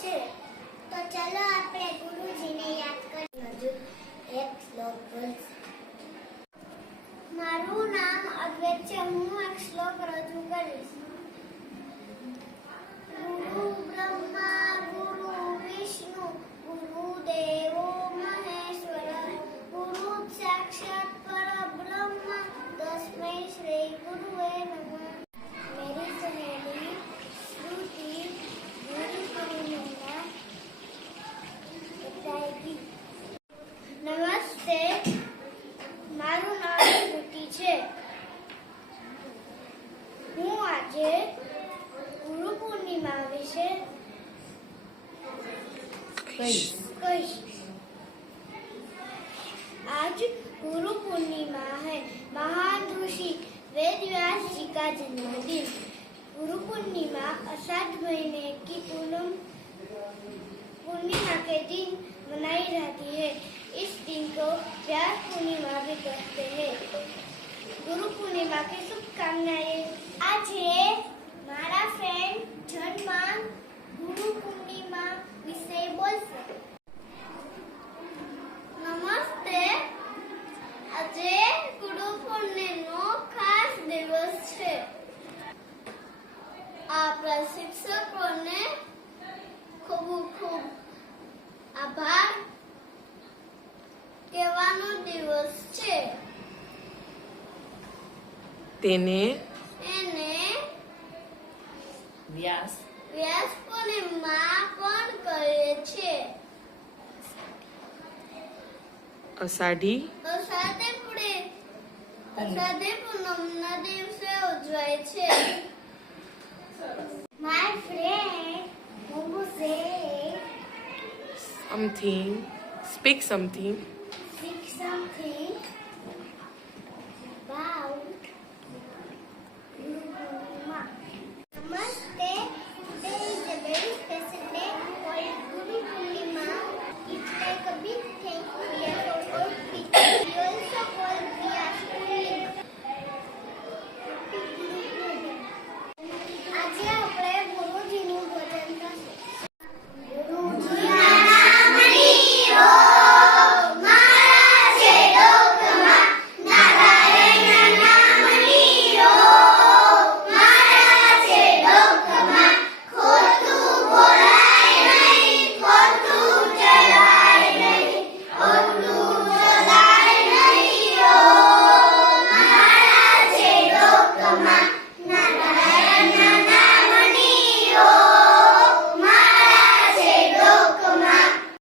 છે. તો ચાલો આપણે ગુરુજીને યાદ કરીએ. એક શ્લોક બોલશે. મારું નામ અદ્વૈત છે. હું એક શ્લોક રજૂ કરીશ. ગુરુ બ્રહ્મા ગુરુ વિષ્ણુ ગુરુ દેવો મહેશ્વર ગુરુ સાક્ષાત પરબ્રહ્મ તસ્मै શ્રી ગુરુવે નમઃ. मेरी सहेली श्रुति गुरु पूर्णिमा बताएगी. नमस्ते, મારું નામ શ્રુતિ છે. હું આજે ગુરુ પૂર્ણિમા વિશે कहिश. आज गुरु पूर्णिमा है. महान ऋषि वेद व्यास जी का जन्मदिन. गुरु पूर्णिमा अषाढ़ महीने की पूर्णिमा के दिन मनाई जाती है. इस दिन को व्यास पूर्णिमा भी कहते हैं. गुरु पूर्णिमा की शुभकामनाएं. आज मारा फ्रेंड जन्मान गुरु पूर्णिमा विषय बोलશે. નમસ્તે, આજે ગુરુ પૂર્ણિમાનો ખાસ દિવસ છે. આપણા શિક્ષકોને ખૂબ ખૂબ આભાર કહેવાનો દિવસ છે. તેને વ્યાસ પૂર્ણિમા પણ કહે છે. અષાઢી પૂનમના દિવસે ઉજવાય છે. My friend, Momo say something, speak something.